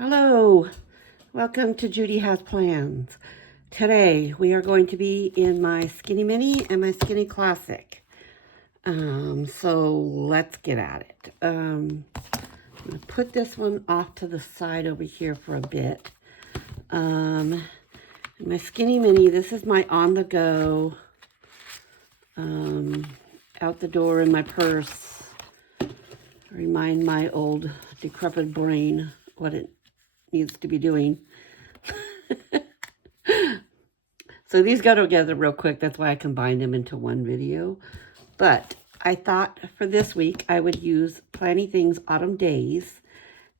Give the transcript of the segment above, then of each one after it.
Hello, welcome to Judy Has Plans. Today we are going to be in my Skinny Mini and my Skinny Classic. So let's get at it. I'm going to put this one off to the side over here for a bit. My Skinny Mini, this is my on-the-go, out the door in my purse. Remind my old decrepit brain what it needs to be doing. So these go together real quick. That's why I combined them into one video. But I thought for this week I would use Planythings Autumn Days.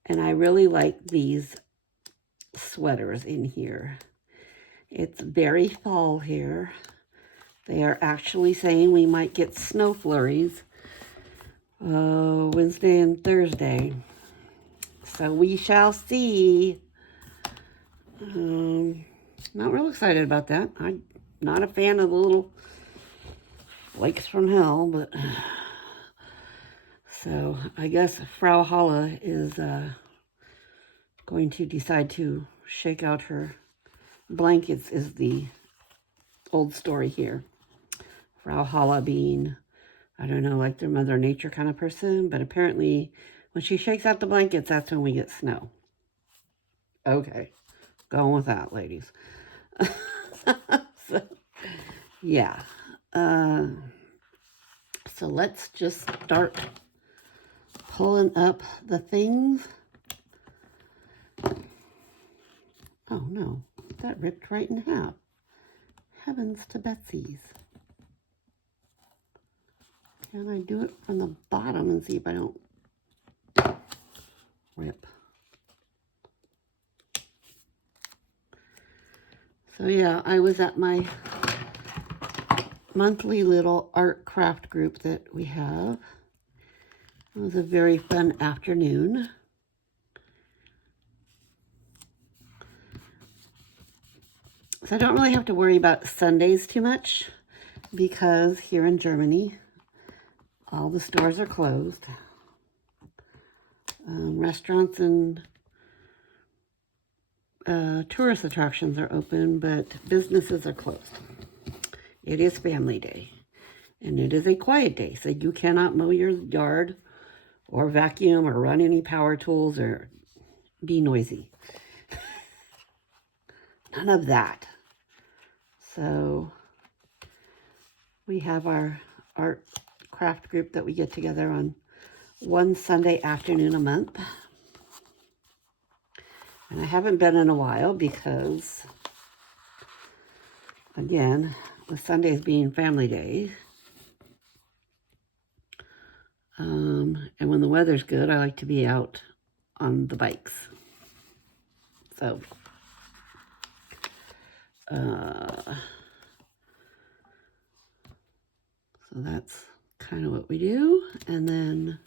And I really like these sweaters in here. It's very fall here. They are actually saying we might get snow flurries Wednesday and Thursday. So we shall see. Not real excited about that. I'm not a fan of the little flakes from hell, but so I guess Frau Holla is going to decide to shake out her blankets is the old story here. Frau Holla being, I don't know, like their Mother Nature kind of person, but apparently when she shakes out the blankets, that's when we get snow. Okay, going with that, ladies. So, yeah. So let's just start pulling up the things. Oh no, that ripped right in half. Heavens to Betsy's. Can I do it from the bottom and see if I don't rip? So yeah, I was at my monthly little art craft group that we have. It was a very fun afternoon. So I don't really have to worry about Sundays too much because here in Germany, all the stores are closed. Restaurants and tourist attractions are open, but businesses are closed. It is family day, and it is a quiet day, so you cannot mow your yard or vacuum or run any power tools or be noisy. None of that. So we have our art craft group that we get together on one Sunday afternoon a month. And I haven't been in a while because, again, with Sundays being family day. And when the weather's good, I like to be out on the bikes. So, so that's kind of what we do. And then,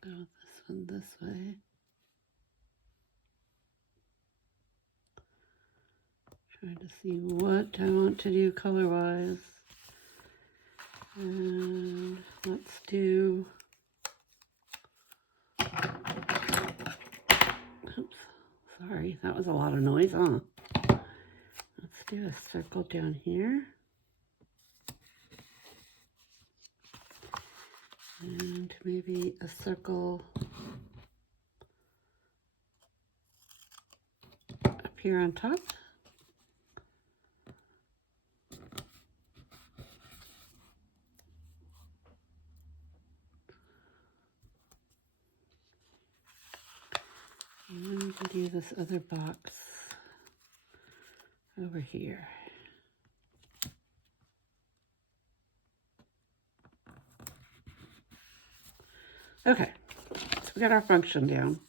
go this one this way. Trying to see what I want to do color-wise. And let's do, oops, sorry, that was a lot of noise, huh? Let's do a circle down here. And maybe a circle up here on top. And then we can do this other box over here. Okay, so we got our function down.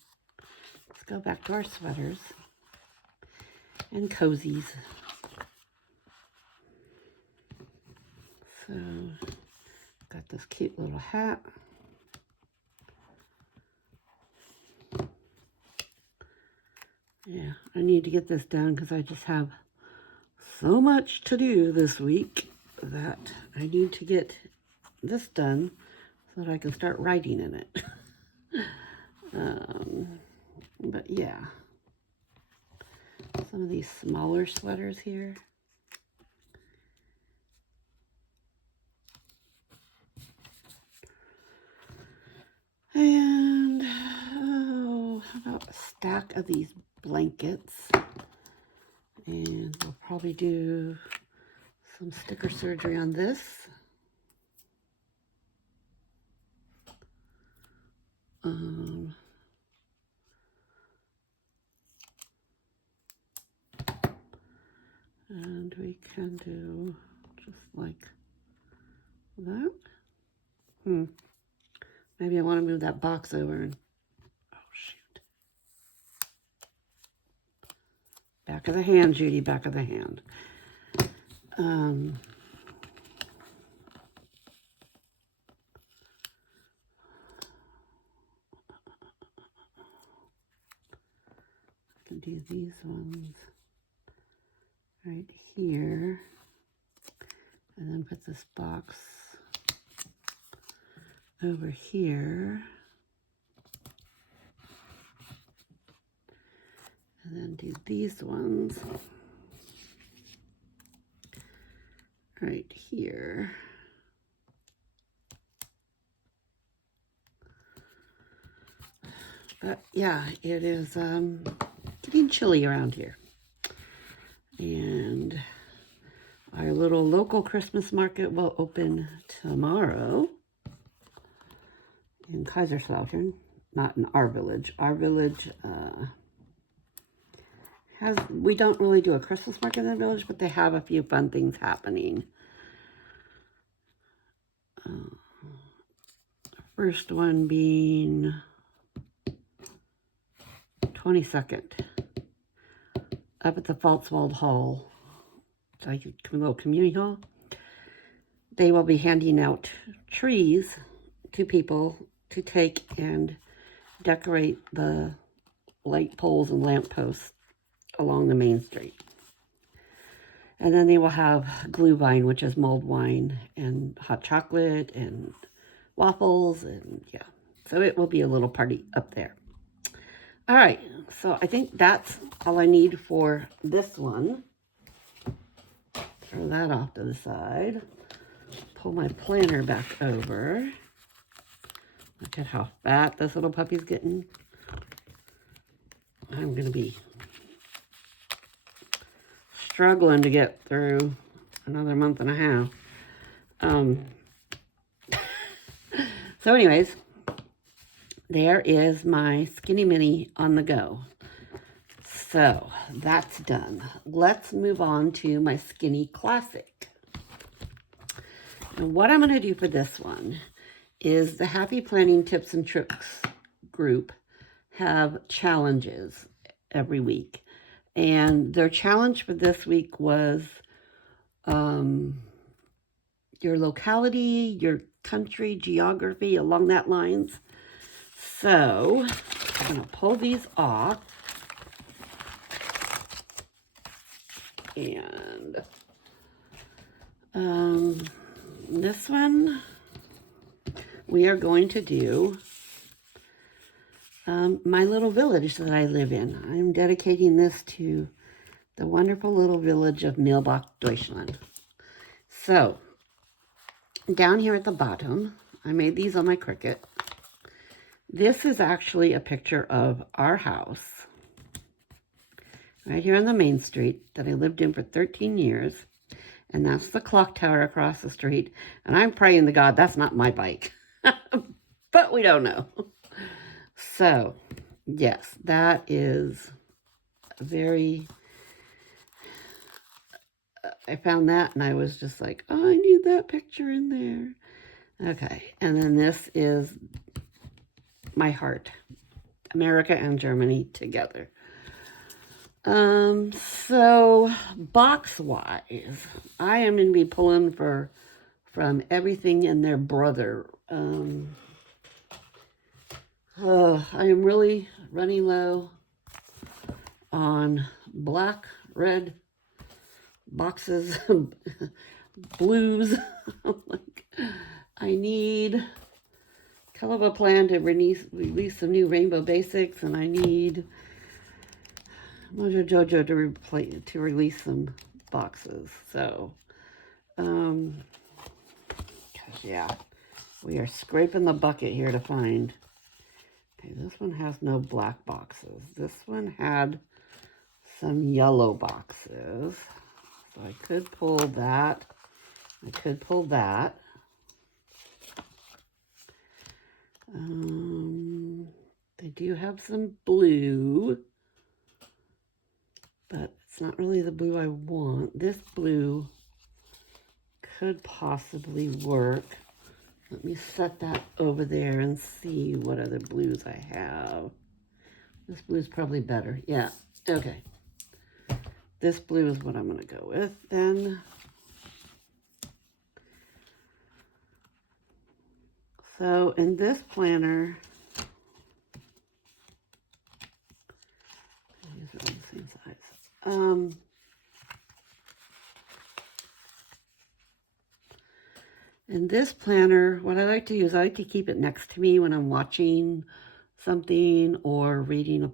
Let's go back to our sweaters and cozies. So, got this cute little hat. Yeah, I need to get this done because I just have so much to do this week that I need to get this done so that I can start writing in it. But yeah, some of these smaller sweaters here. And oh, how about a stack of these blankets? And we'll probably do some sticker surgery on this. And we can do just like that. Maybe I want to move that box over and, oh shoot. Back of the hand, Judy, back of the hand. I can do these ones right here, and then put this box over here, and then do these ones right here. But yeah, it is getting chilly around here. And our little local Christmas market will open tomorrow in Kaiserslautern, not in our village. Our village we don't really do a Christmas market in the village, but they have a few fun things happening. First one being 22nd, up at the Faltzwald Hall, like a little community hall. They will be handing out trees to people to take and decorate the light poles and lamp posts along the main street. And then they will have Glühwein, which is mulled wine, and hot chocolate and waffles, and yeah. So it will be a little party up there. All right, so I think that's all I need for this one. Throw that off to the side. Pull my planner back over. Look at how fat this little puppy's getting. I'm going to be struggling to get through another month and a half. So anyways, there is my Skinny Mini on the go. So that's done. Let's move on to my Skinny Classic. And what I'm going to do for this one is the Happy Planning Tips and Tricks group have challenges every week. And their challenge for this week was your locality, your country, geography, along that lines. So I'm going to pull these off. And this one, we are going to do my little village that I live in. I'm dedicating this to the wonderful little village of Milbach, Deutschland. So, down here at the bottom, I made these on my Cricut. This is actually a picture of our house right here on the main street that I lived in for 13 years. And that's the clock tower across the street. And I'm praying to God that's not my bike. But we don't know. So, yes, that is very... I found that and I was just like, oh, I need that picture in there. Okay, and then this is my heart. America and Germany together. So box-wise, I am going to be pulling from everything and their brother. I am really running low on black, red, boxes, blues. Like, I need Caliber Plan to release some new Rainbow Basics, and I need Mojo Jojo to release some boxes. So, yeah, we are scraping the bucket here to find. Okay, this one has no black boxes. This one had some yellow boxes. So I could pull that. I could pull that. They do have some blue, but it's not really the blue I want. This blue could possibly work. Let me set that over there and see what other blues I have. This blue is probably better. Yeah, okay. This blue is what I'm going to go with then. So in this planner, these are all the same size. In this planner, what I like to use, I like to keep it next to me when I'm watching something or reading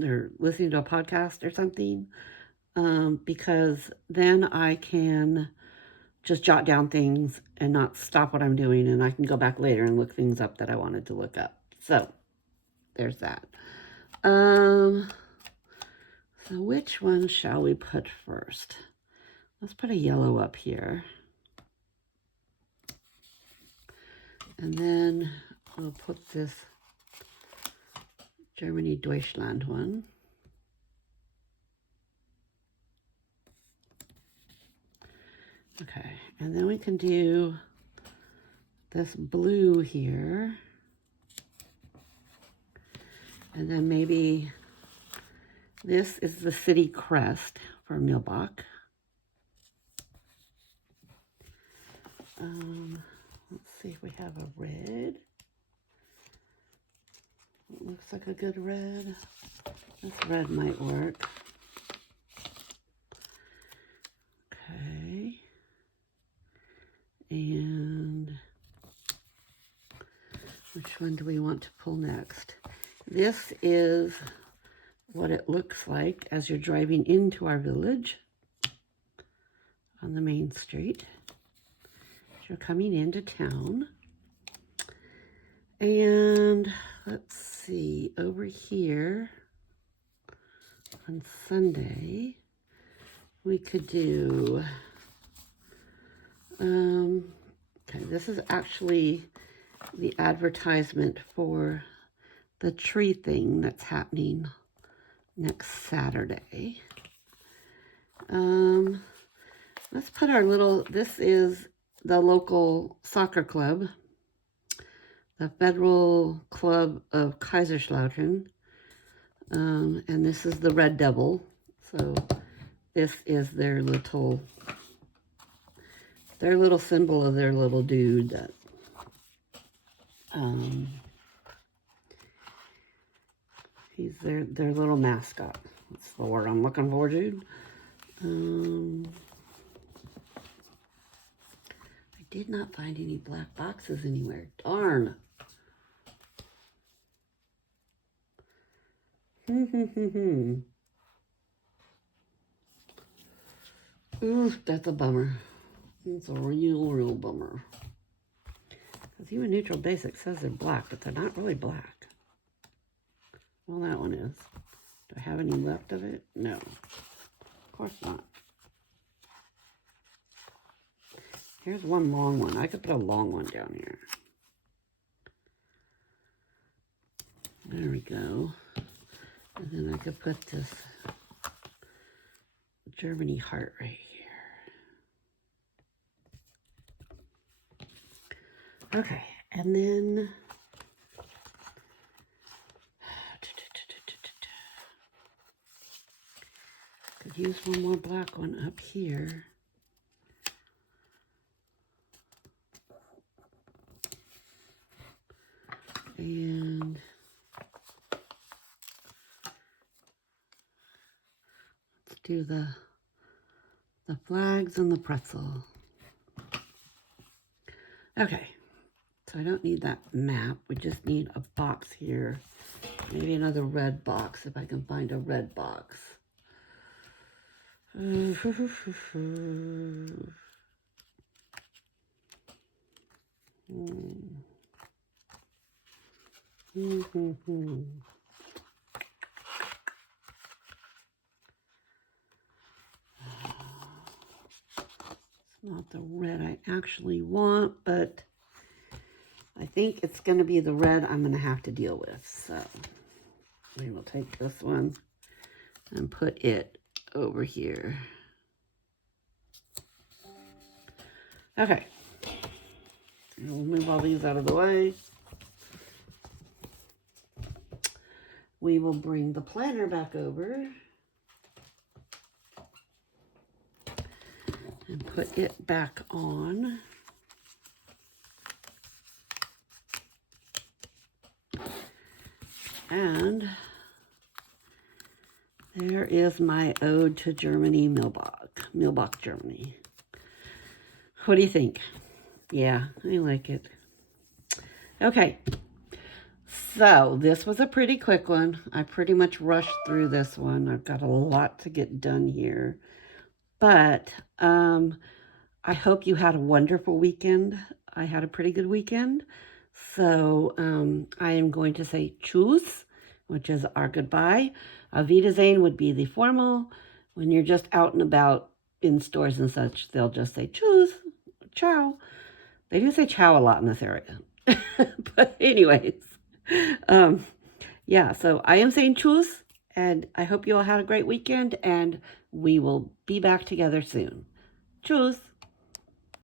or listening to a podcast or something, because then I can just jot down things and not stop what I'm doing, and I can go back later and look things up that I wanted to look up. So there's that. So which one shall we put first? Let's put a yellow up here. And then we'll put this Germany Deutschland one. Okay, and then we can do this blue here. And then maybe this is the city crest for Milbach. Let's see if we have a red. It looks like a good red. This red might work. Okay. And which one do we want to pull next? This is what it looks like as you're driving into our village on the main street. You're coming into town. And let's see, over here on Sunday, we could do, okay, this is actually the advertisement for the tree thing that's happening next Saturday. Let's put our little, this is the local soccer club, the Federal Club of Kaiserslautern, and this is the Red Devil. So this is their little symbol of their little dude that, he's their little mascot. That's the word I'm looking for, dude. I did not find any black boxes anywhere. Darn. Ooh, that's a bummer. It's a real bummer. Because even Neutral Basic says they're black, but they're not really black. Well, that one is. Do I have any left of it? No. Of course not. Here's one long one. I could put a long one down here. There we go. And then I could put this Germany heart right here. Okay, and then could use one more black one up here. And let's do the The flags and the pretzel. Okay, so I don't need that map. We just need a box here. Maybe another red box, if I can find a red box. Not the red I actually want, but I think it's going to be the red I'm going to have to deal with. So we will take this one and put it over here. Okay. We'll move all these out of the way. We will bring the planner back over and put it back on. And there is my Ode to Germany Mühlbach, Germany. What do you think? Yeah, I like it. Okay, so this was a pretty quick one. I pretty much rushed through this one. I've got a lot to get done here. But I hope you had a wonderful weekend. I had a pretty good weekend. So I am going to say tschüss, which is our goodbye. Auf Wiedersehen would be the formal. When you're just out and about in stores and such, they'll just say tschüss, ciao. They do say ciao a lot in this area. But anyways, yeah, so I am saying tschüss, and I hope you all had a great weekend, and we will be back together soon. Tschüss.